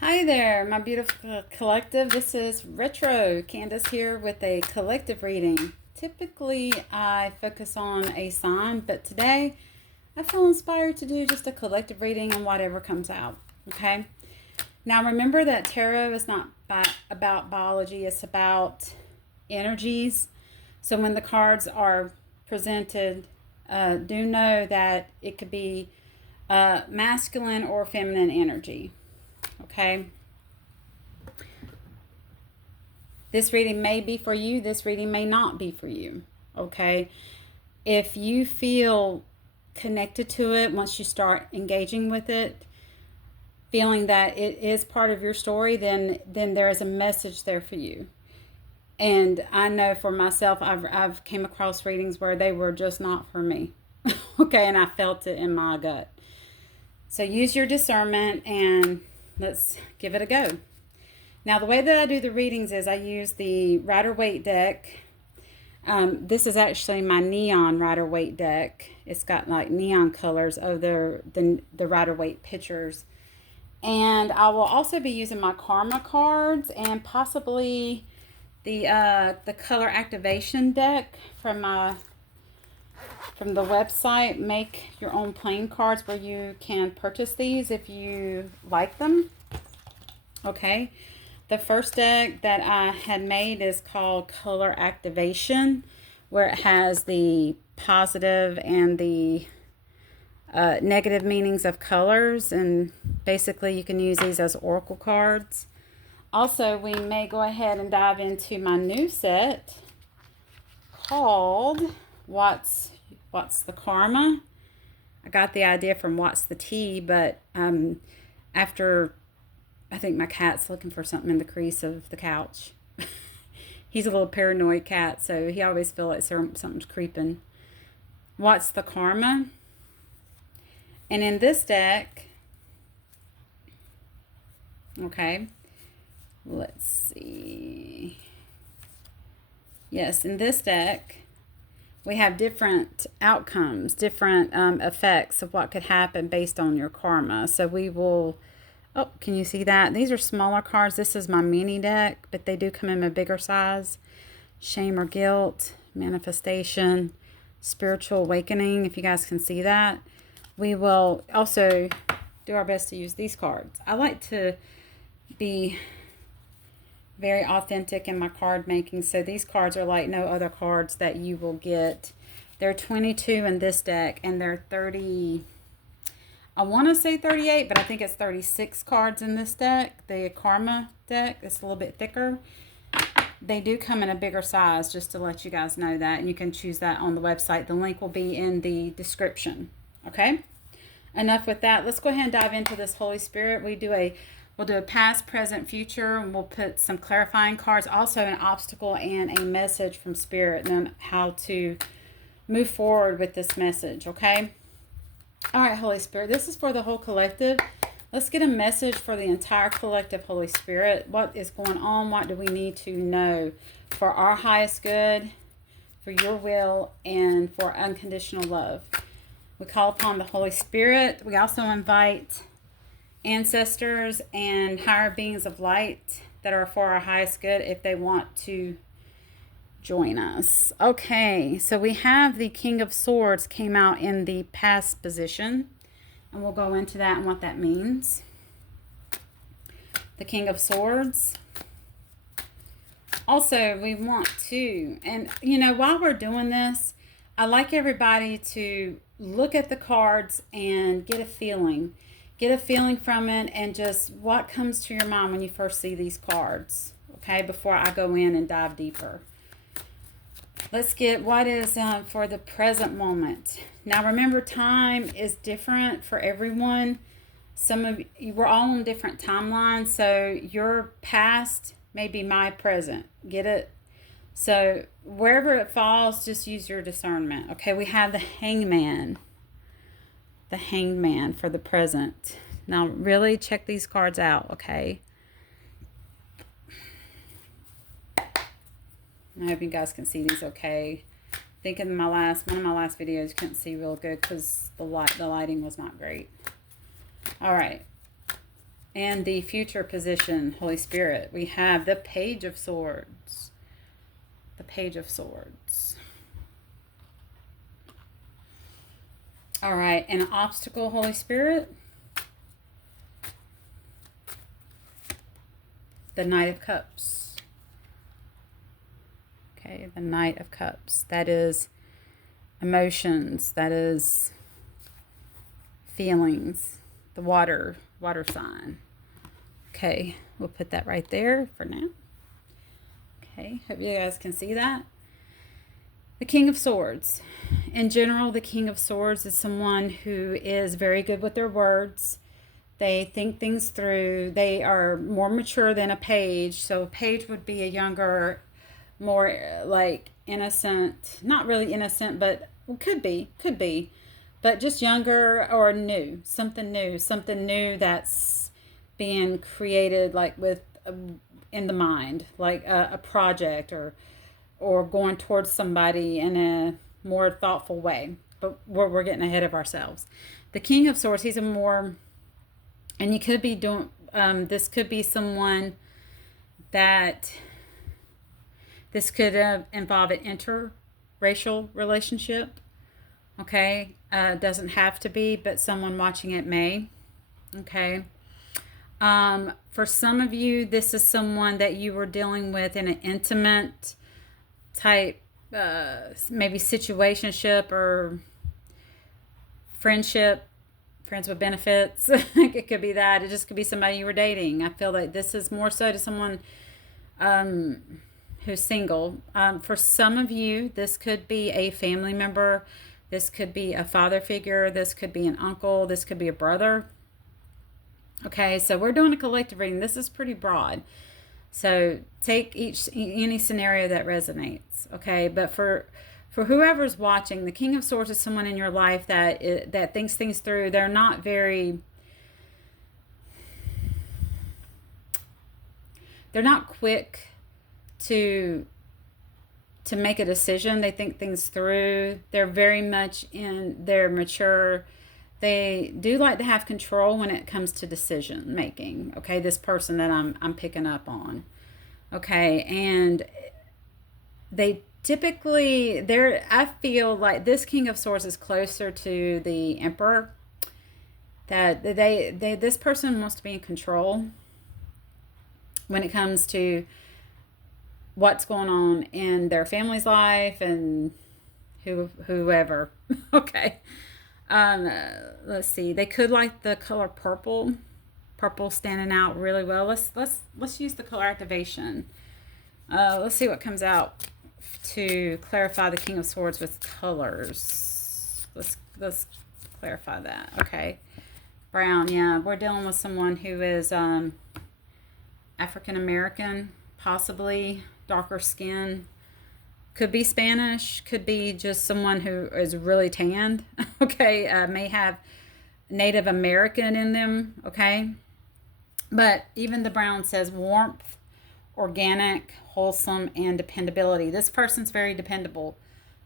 Hi there, my beautiful collective. This is Retro Candace here with a collective reading. Typically, I focus on a sign, but today I feel inspired to do just a collective reading on whatever comes out. Okay. Now, remember that tarot is not about biology, it's about energies. So, when the cards are presented, do know that it could be masculine or feminine energy. Okay. This reading may be for you. This reading may not be for you. Okay. If you feel connected to it, once you start engaging with it, feeling that it is part of your story, then there is a message there for you. And I know for myself, I've came across readings where they were just not for me. Okay. And I felt it in my gut. So use your discernment and let's give it a go. Now, the way that I do the readings is I use the Rider-Waite deck. This is actually my neon Rider-Waite deck. It's got like neon colors of the Rider-Waite pictures. And I will also be using my Karma cards and possibly the color activation deck from the website. Make your own playing cards where you can purchase these if you like them. Okay. The first deck that I had made is called Color Activation, where it has the positive and the negative meanings of colors. And basically you can use these as oracle cards. Also, we may go ahead and dive into my new set called What's the Karma? I got the idea from What's the Tea, but after I think my cat's looking for something in the crease of the couch. He's a little paranoid cat, so he always feels like something's creeping. What's the Karma? And in this deck, okay, let's see. Yes, in this deck, we have different outcomes, different effects of what could happen based on your karma. So we will... Oh, can you see that? These are smaller cards. This is my mini deck, but they do come in a bigger size. Shame or guilt, manifestation, spiritual awakening, if you guys can see that. We will also do our best to use these cards. I like to be very authentic in my card making, so these cards are like no other cards that you will get. They're 22 in this deck, and they're 30... I want to say 38, but I think it's 36 cards in this deck. The Karma deck is a little bit thicker. They do come in a bigger size, just to let you guys know that. And you can choose that on the website. The link will be in the description. Okay? Enough with that. Let's go ahead and dive into this Holy Spirit. We'll do a past, present, future, and we'll put some clarifying cards. Also an obstacle and a message from Spirit, and then how to move forward with this message. Okay? All right, Holy Spirit, this is for the whole collective. Let's get a message for the entire collective, Holy Spirit. What is going on? What do we need to know for our highest good, for your will, and for unconditional love? We call upon the Holy Spirit. We also invite ancestors and higher beings of light that are for our highest good if they want to join us. Okay, so we have the King of Swords came out in the past position, and we'll go into that and what that means. The King of Swords. Also, we want to, and while we're doing this, I like everybody to look at the cards and get a feeling from it, and just what comes to your mind when you first see these cards. Okay, before I go in and dive deeper. Let's get what is for the present moment. Now, remember, time is different for everyone. Some of you, we're all on different timelines. So your past may be my present. Get it? So wherever it falls, just use your discernment. Okay, we have the Hangman. The Hangman for the present. Now, really check these cards out, okay? I hope you guys can see these okay. I think in one of my last videos, you couldn't see real good because the lighting was not great. All right. And the future position, Holy Spirit, we have the Page of Swords. The Page of Swords. All right, an obstacle, Holy Spirit. The Knight of Cups. Okay, the Knight of Cups. That is emotions. That is feelings. The water sign. Okay, we'll put that right there for now. Okay, hope you guys can see that. The King of Swords. In general, the King of Swords is someone who is very good with their words. They think things through. They are more mature than a page. So a page would be a younger, more like innocent, not really innocent, but could be, but just younger or new, something new that's being created, like with in the mind, like a project or going towards somebody in a more thoughtful way. But we're getting ahead of ourselves. The King of Swords, he's a more, and you could be doing, this could be someone that, this could involve an interracial relationship. Okay, doesn't have to be, but someone watching it may. Okay. For some of you, this is someone that you were dealing with in an intimate type, maybe situationship or friendship, friends with benefits. It could be that. It just could be somebody you were dating. I feel like this is more so to someone who's single. For some of you, this could be a family member. This could be a father figure. This could be an uncle. This could be a brother. Okay, so we're doing a collective reading. This is pretty broad. So take any scenario that resonates. Okay, but for whoever's watching, the King of Swords is someone in your life that thinks things through. They're not quick to make a decision. They think things through. They're very much they're mature. They do like to have control when it comes to decision making. Okay, this person that I'm picking up on. Okay, and they typically, I feel like this King of Swords is closer to the Emperor. That this person wants to be in control when it comes to what's going on in their family's life and whoever. Okay. Let's see. They could like the color purple. Purple standing out really well. Let's use the color activation. Let's see what comes out to clarify the King of Swords with colors. Let's clarify that. Okay. Brown, yeah. We're dealing with someone who is African American, possibly darker skin. Could be Spanish, could be just someone who is really tanned. Okay, may have Native American in them. Okay, but even the brown says warmth, organic, wholesome, and dependability. This person's very dependable.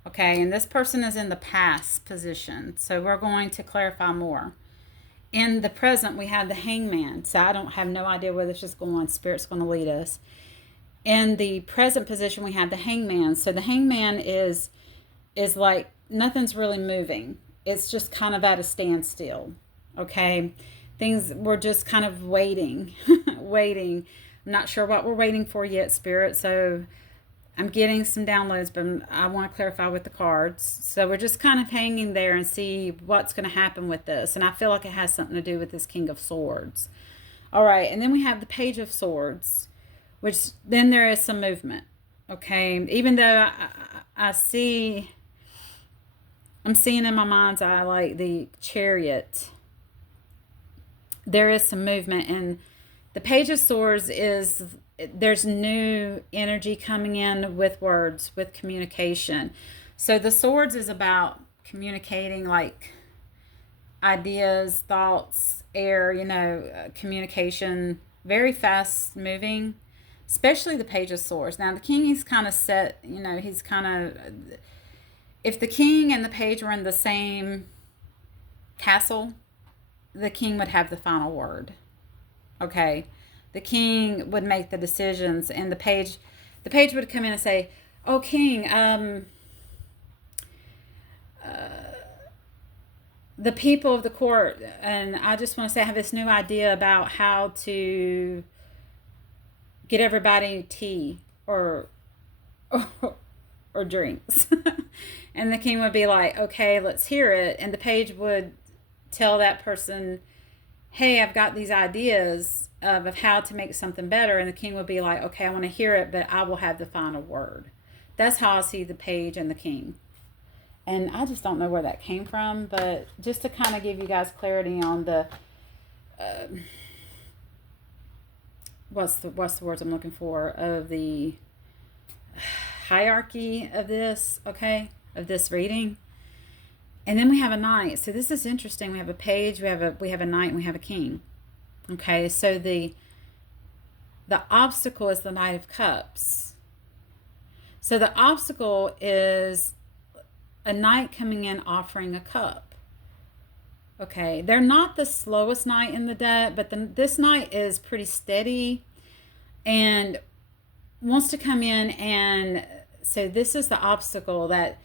Okay, and this person is in the past position. So we're going to clarify more. In the present, we have the Hangman. So I don't have no idea where this is going. Spirit's going to lead us. In the present position, we have the Hangman. So the Hangman is like nothing's really moving. It's just kind of at a standstill. Okay, we're just kind of waiting, waiting. I'm not sure what we're waiting for yet, Spirit. So I'm getting some downloads, but I want to clarify with the cards. So we're just kind of hanging there and see what's going to happen with this. And I feel like it has something to do with this King of Swords. All right, and then we have the Page of Swords, which then there is some movement. Okay, even though I'm seeing in my mind's eye like the Chariot, there is some movement. And the Page of Swords there's new energy coming in with words, with communication. So the Swords is about communicating, like ideas, thoughts, air, communication, very fast moving, especially the Page of Swords. Now the King, he's kind of set, he's kind of, if the King and the Page were in the same castle, the King would have the final word. Okay. The king would make the decisions, and the page would come in and say, "Oh, king, the people of the court, and I just want to say I have this new idea about how to get everybody tea or, or drinks." And the king would be like, "Okay, let's hear it." And the page would tell that person, "Hey, I've got these ideas of how to make something better." And the king would be like, "Okay, I want to hear it, but I will have the final word." That's how I see the page and the king. And I just don't know where that came from, but just to kind of give you guys clarity on the what's the words I'm looking for, of the hierarchy of this, okay, of this reading. And then we have a knight. So this is interesting. We have a page, we have a knight, and we have a king. Okay, so the obstacle is the Knight of Cups. So the obstacle is a knight coming in offering a cup. Okay, they're not the slowest knight in the deck, but this knight is pretty steady and wants to come in. And so this is the obstacle, that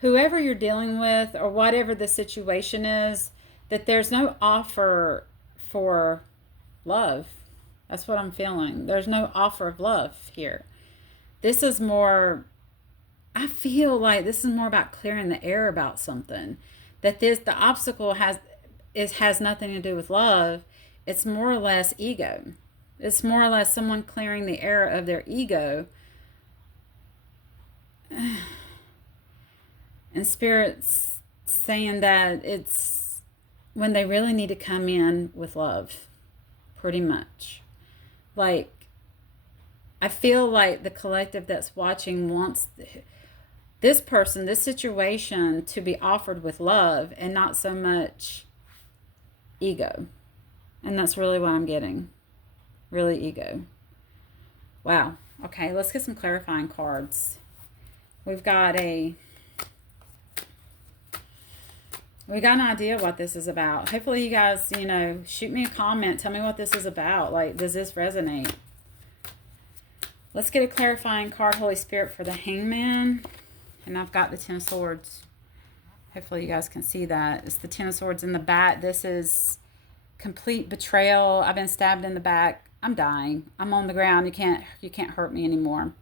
whoever you're dealing with or whatever the situation is, that there's no offer for love. That's what I'm feeling. There's no offer of love here. This is more, I feel like this is more about clearing the air about something. That the obstacle has nothing to do with love. It's more or less ego. It's more or less someone clearing the air of their ego. And Spirit's saying that it's when they really need to come in with love, pretty much. Like, I feel like the collective that's watching wants this person, this situation, to be offered with love and not so much ego. And that's really what I'm getting. Really ego. Wow. Okay, let's get some clarifying cards. We've got an idea what this is about. Hopefully you guys, shoot me a comment. Tell me what this is about. Like, does this resonate? Let's get a clarifying card, Holy Spirit, for the Hangman. And I've got the Ten of Swords. Hopefully you guys can see that. It's the Ten of Swords in the back. This is complete betrayal. I've been stabbed in the back. I'm dying. I'm on the ground. You can't hurt me anymore.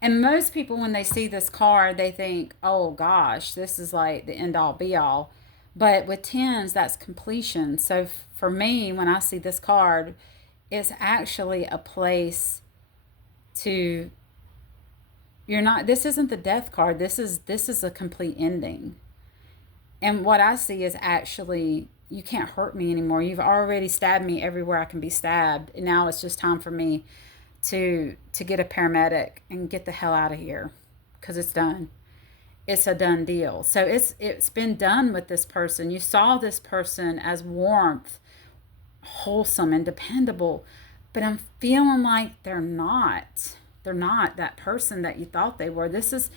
And most people, when they see this card, they think, oh gosh, this is like the end all be all. But with tens, that's completion. So for me, when I see this card, it's actually a place to, this isn't the death card. This is a complete ending. And what I see is actually, you can't hurt me anymore. You've already stabbed me everywhere I can be stabbed. And now it's just time for me to get a paramedic and get the hell out of here, because it's done. It's a done deal. So it's been done with this person. You saw this person as warmth, wholesome and dependable, but I'm feeling like they're not that person that you thought they were. This is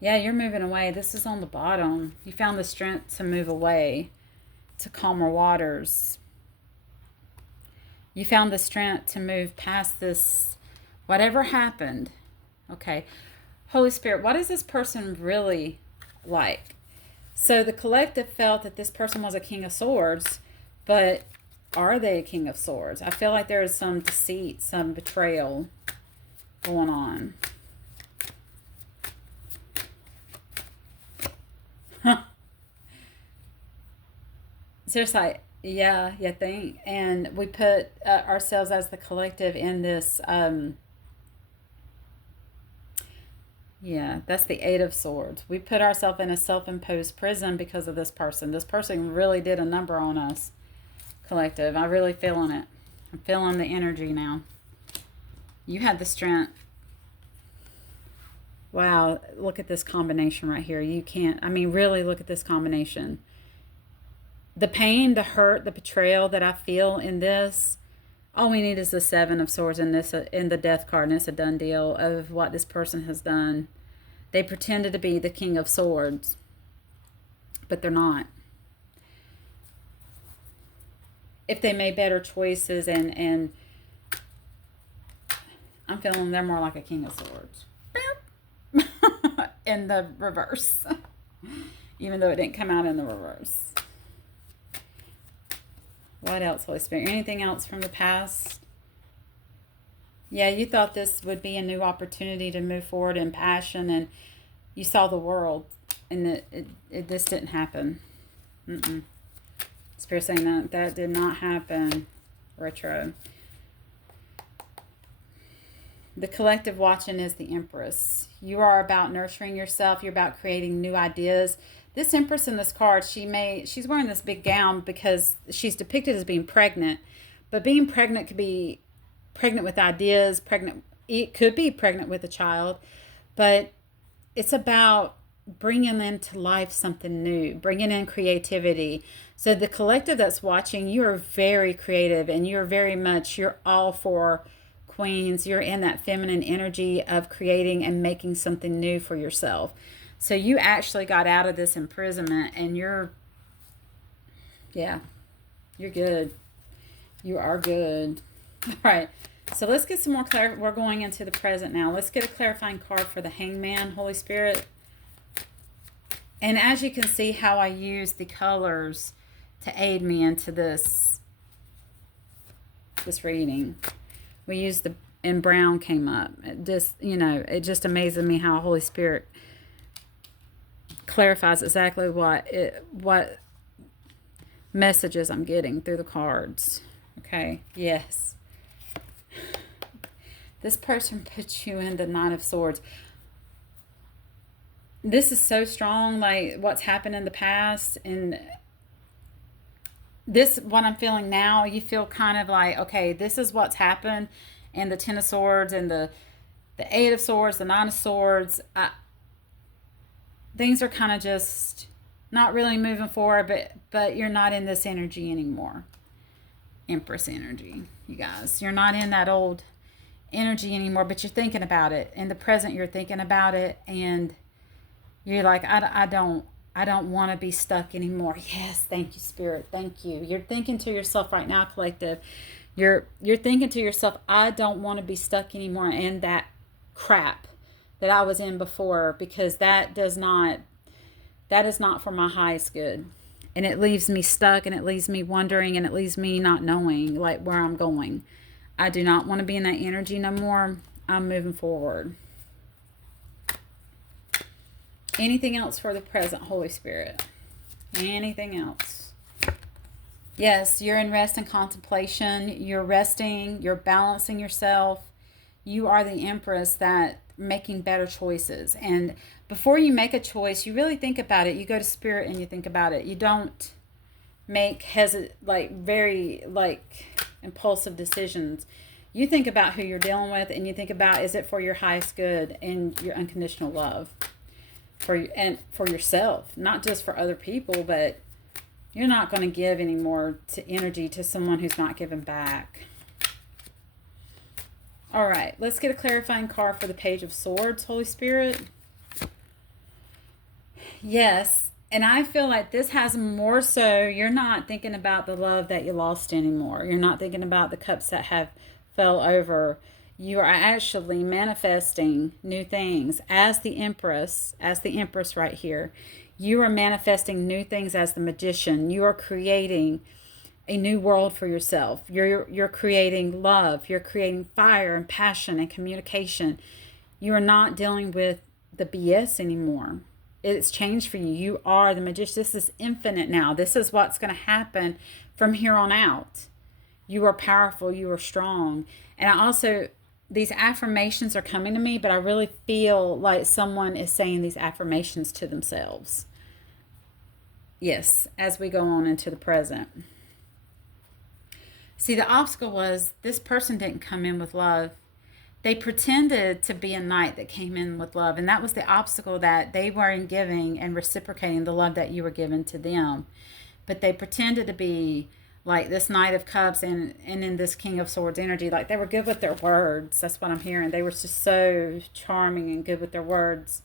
yeah, you're moving away. This is on the bottom. You found the strength to move away to calmer waters. You found the strength to move past this, whatever happened. Okay. Holy Spirit, what is this person really like? So the collective felt that this person was a King of Swords, but are they a King of Swords? I feel like there is some deceit, some betrayal going on. So it's like, yeah, you think. And we put ourselves as the collective in this, yeah, that's the Eight of Swords. We put ourselves in a self-imposed prison because of this person. This person really did a number on us, collective. I'm really feeling it. I'm feeling the energy now. You had the strength. Wow, look at this combination right here. You can't, really look at this combination. The pain, the hurt, the betrayal that I feel in this, all we need is the Seven of Swords in this, in the Death card, and it's a done deal of what this person has done. They pretended to be the King of Swords. but they're not. If they made better choices, and I'm feeling they're more like a King of Swords. In the reverse. Even though it didn't come out in the reverse. What else, Holy Spirit? Anything else from the past? Yeah, you thought this would be a new opportunity to move forward in passion, and you saw the world, and this didn't happen. Spirit saying that did not happen. Retro. The collective watching is the Empress. You are about nurturing yourself. You're about creating new ideas. This Empress in this card, she's wearing this big gown because she's depicted as being pregnant. But being pregnant could be pregnant with ideas, it could be pregnant with a child. But it's about bringing into life something new, bringing in creativity. So the collective that's watching, you are very creative, and you're all for Queens. You're in that feminine energy of creating and making something new for yourself. So you actually got out of this imprisonment, and you're good. You are good. All right. So let's get some more clarity. We're going into the present now. Let's get a clarifying card for the Hangman, Holy Spirit. And as you can see how I use the colors to aid me into this reading. We used and brown came up. It just amazes me how Holy Spirit clarifies exactly what messages I'm getting through the cards. Okay, yes. This person puts you in the Nine of Swords. This is so strong, like what's happened in the past, and this, what I'm feeling now, you feel kind of like, okay, this is what's happened, and the Ten of Swords, and the Eight of Swords, the Nine of Swords. Things are kind of just not really moving forward, but you're not in this energy anymore. Empress energy, you guys. You're not in that old energy anymore, but you're thinking about it. In the present, you're thinking about it, and you're like, I don't want to be stuck anymore. Yes, thank you, Spirit. Thank you. You're thinking to yourself right now, collective. You're thinking to yourself, I don't want to be stuck anymore in that crap that I was in before, because that is not for my highest good. And it leaves me stuck, and it leaves me wondering, and it leaves me not knowing like where I'm going. I do not want to be in that energy no more. I'm moving forward. Anything else for the present, Holy Spirit? Anything else? Yes, you're in rest and contemplation. You're resting. You're balancing yourself. You are the Empress that making better choices. And before you make a choice, you really think about it. You go to Spirit and you think about it. You don't make very impulsive decisions. You think about who you're dealing with, and you think about, is it for your highest good and your unconditional love for yourself, not just for other people, but you're not going to give any more energy to someone who's not giving back. All right, let's get a clarifying card for the Page of Swords, Holy Spirit. Yes, and I feel like this has more so, you're not thinking about the love that you lost anymore. You're not thinking about the cups that have fell over. You are actually manifesting new things as the Empress right here. You are manifesting new things as the Magician. You are creating a new world for yourself. You're creating love. You're creating fire and passion and communication. You are not dealing with the BS anymore. It's changed for you. You are the Magician. This is infinite now. This is what's going to happen from here on out. You are powerful. You are strong. And I also, these affirmations are coming to me, but I really feel like someone is saying these affirmations to themselves. Yes, as we go on into the present. See, the obstacle was this person didn't come in with love. They pretended to be a knight that came in with love. And that was the obstacle, that they weren't giving and reciprocating the love that you were giving to them. But they pretended to be like this Knight of Cups and in this King of Swords energy. Like they were good with their words. That's what I'm hearing. They were just so charming and good with their words.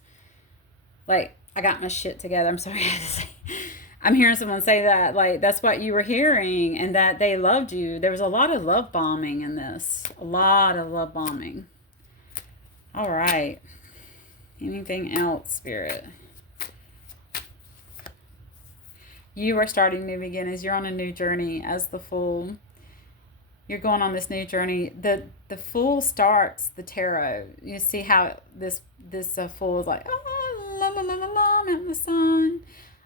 Like, I got my shit together. I'm sorry I had to say. I'm hearing someone say that, like, that's what you were hearing and that they loved you. There was a lot of love bombing in this. A lot of love bombing. All right. Anything else, Spirit? You are starting new beginnings. You're on a new journey as the Fool. You're going on this new journey. The Fool starts the tarot. You see how this Fool is like, oh, la la la la la, I'm out in the sun.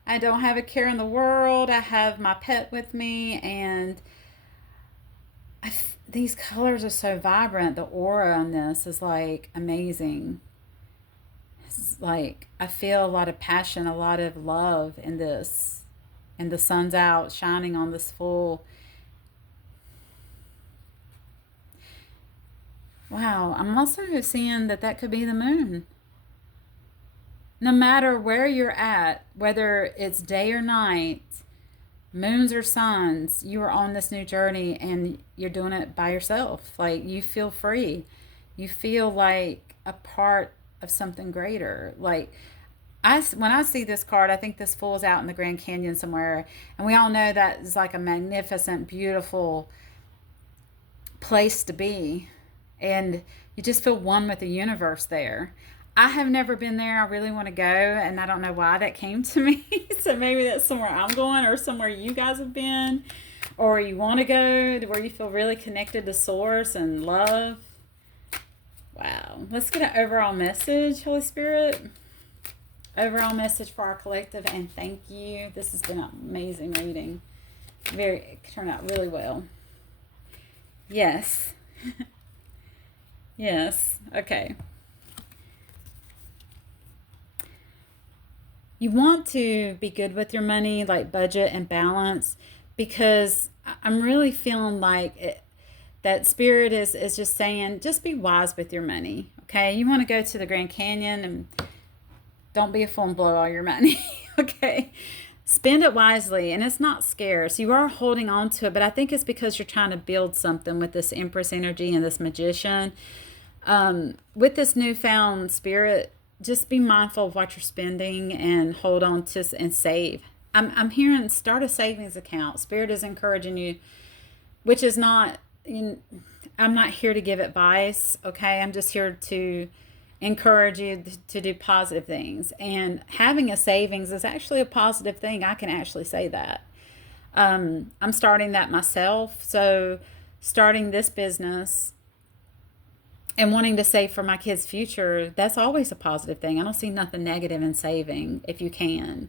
I don't have a care in the world. I have my pet with me, and these colors are so vibrant. The aura on this is like amazing. It's like I feel a lot of passion, a lot of love in this, and the sun's out shining on this Fool. Wow, I'm also seeing that that could be the moon. No matter where you're at, whether it's day or night, moons or suns, you are on this new journey and you're doing it by yourself. Like you feel free. You feel like a part of something greater. Like when I see this card, I think this Fool's out in the Grand Canyon somewhere, and we all know that is like a magnificent, beautiful place to be, and you just feel one with the universe there. I have never been there. I really want to go, and I don't know why that came to me. So maybe that's somewhere I'm going, or somewhere you guys have been, or you want to go to where you feel really connected to Source and love. Wow. Let's get an overall message, Holy Spirit. Overall message for our collective, and thank you. This has been an amazing reading. It turned out really well. Yes. Yes. Okay. You want to be good with your money, like budget and balance, because I'm really feeling like that Spirit is just saying, just be wise with your money. Okay. You want to go to the Grand Canyon, and don't be a fool and blow all your money. Okay. Spend it wisely, and it's not scarce. You are holding on to it, but I think it's because you're trying to build something with this Empress energy and this Magician. With this newfound Spirit, just be mindful of what you're spending and hold on to and save. I'm hearing start a savings account. Spirit is encouraging you, which is not, I'm not here to give advice. Okay. I'm just here to encourage you to do positive things, and having a savings is actually a positive thing. I can actually say that. I'm starting that myself. So starting this business and wanting to save for my kids' future, that's always a positive thing. I don't see nothing negative in saving if you can.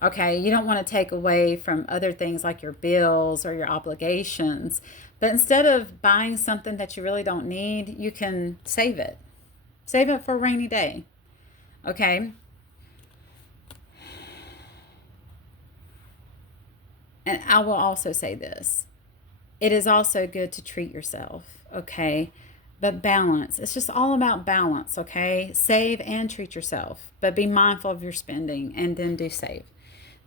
Okay, you don't want to take away from other things like your bills or your obligations. But instead of buying something that you really don't need, you can save it. Save it for a rainy day. Okay? And I will also say this. It is also good to treat yourself. Okay? But balance. It's just all about balance, okay? Save and treat yourself. But be mindful of your spending, and then do save.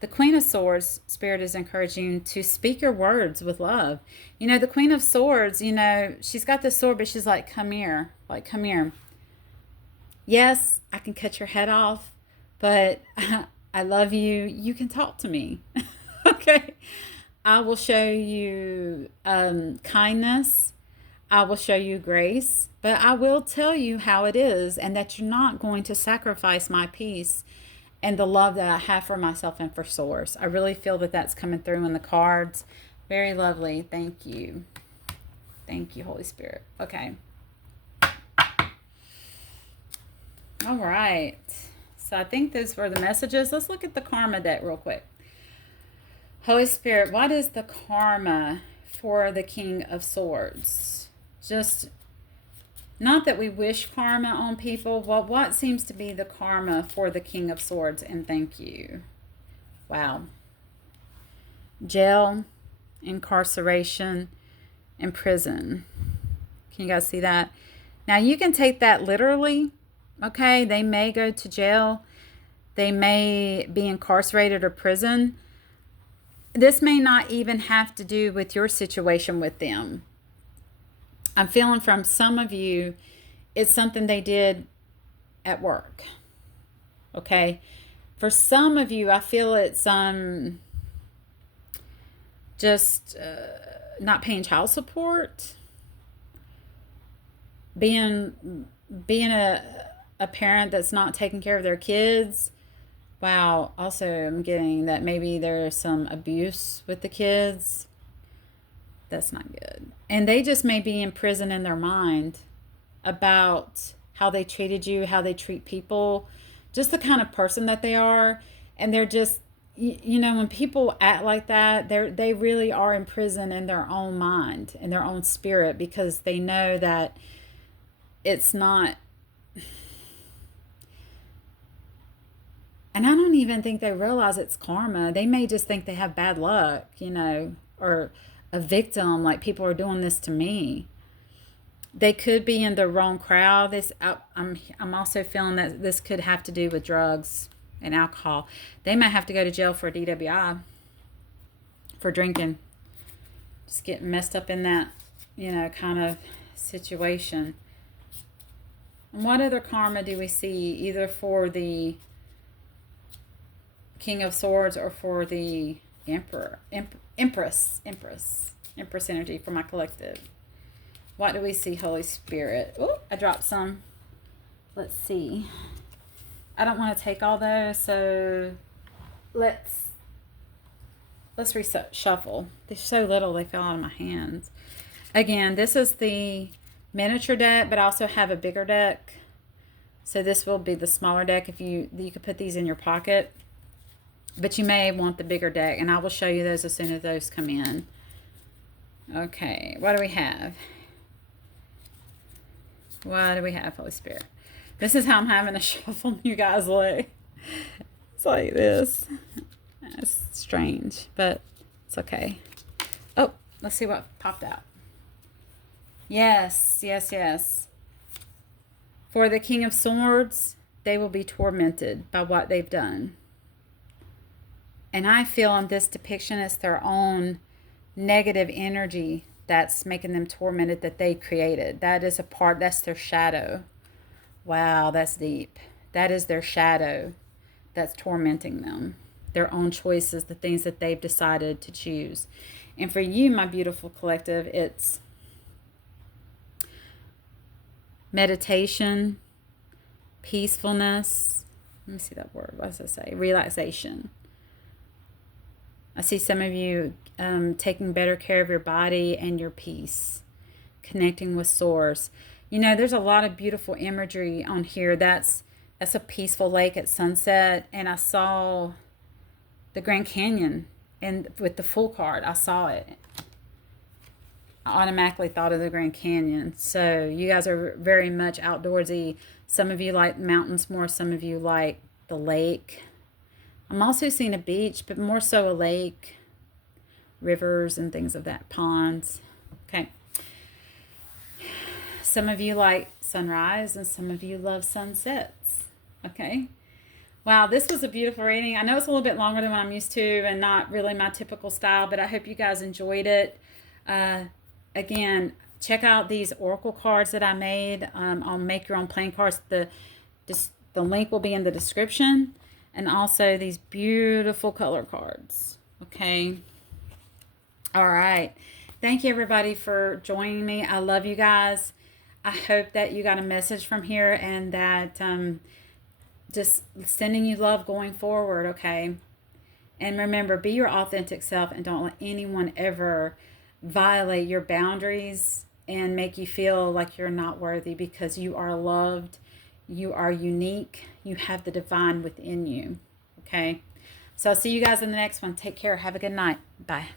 The Queen of Swords, Spirit is encouraging you to speak your words with love. The Queen of Swords, she's got this sword, but she's like, come here. Like, come here. Yes, I can cut your head off, but I love you. You can talk to me. Okay? I will show you kindness. I will show you grace, but I will tell you how it is, and that you're not going to sacrifice my peace and the love that I have for myself and for Source. I really feel that that's coming through in the cards. Very lovely. Thank you. Thank you, Holy Spirit. Okay. All right. So I think those were the messages. Let's look at the karma deck real quick. Holy Spirit, what is the karma for the King of Swords? Just not that we wish karma on people, but what seems to be the karma for the King of Swords? And thank you. Wow. Jail, incarceration, and prison. Can you guys see that? Now you can take that literally. Okay, they may go to jail. They may be incarcerated or prison. This may not even have to do with your situation with them. I'm feeling from some of you, it's something they did at work. Okay. For some of you, I feel it's just not paying child support, being a parent that's not taking care of their kids. Wow. Also, I'm getting that maybe there's some abuse with the kids. That's not good. And they just may be in prison in their mind about how they treated you, how they treat people, just the kind of person that they are. And they're just, you know, when people act like that, they really are in prison in their own mind, in their own spirit, because they know that it's not. And I don't even think they realize it's karma. They may just think they have bad luck, you know, or a victim, like people are doing this to me. They could be in the wrong crowd. I'm also feeling that this could have to do with drugs and alcohol. They might have to go to jail for a DWI for drinking. Just getting messed up in that, you know, kind of situation. And what other karma do we see, either for the King of Swords or for the Empress energy for my collective? What do we see, Holy Spirit? Oh, I dropped some. Let's see. I don't want to take all those, so let's reshuffle. They're so little, they fell out of my hands. Again, this is the miniature deck, but I also have a bigger deck. So this will be the smaller deck. If you could put these in your pocket, but you may want the bigger deck, and I will show you those as soon as those come in. Okay, what do we have? What do we have, Holy Spirit? This is how I'm having to shuffle, you guys. Look, it's like this. It's strange, but it's okay. Oh, let's see what popped out. Yes, yes, yes. For the King of Swords, they will be tormented by what they've done. And I feel in this depiction it's their own negative energy that's making them tormented that they created. That is that's their shadow. Wow, that's deep. That is their shadow that's tormenting them. Their own choices, the things that they've decided to choose. And for you, my beautiful collective, it's meditation, peacefulness. Let me see that word. What does it say? Relaxation. I see some of you taking better care of your body and your peace, connecting with Source. You know, there's a lot of beautiful imagery on here. That's a peaceful lake at sunset, and I saw the Grand Canyon, and with the full card, I saw it. I automatically thought of the Grand Canyon. So you guys are very much outdoorsy. Some of you like mountains more. Some of you like the lake. I'm also seeing a beach, but more so a lake, rivers and things of that, ponds. Okay. Some of you like sunrise and some of you love sunsets. Okay. Wow, this was a beautiful reading. I know it's a little bit longer than what I'm used to and not really my typical style, but I hope you guys enjoyed it. Again, check out these oracle cards that I made. I'll make your own playing cards. The link will be in the description. And also these beautiful color cards. Okay. All right. Thank you, everybody, for joining me. I love you guys. I hope that you got a message from here and that just sending you love going forward, okay? And remember, be your authentic self and don't let anyone ever violate your boundaries and make you feel like you're not worthy, because you are loved. You are unique. You have the divine within you. Okay. So I'll see you guys in the next one. Take care. Have a good night. Bye.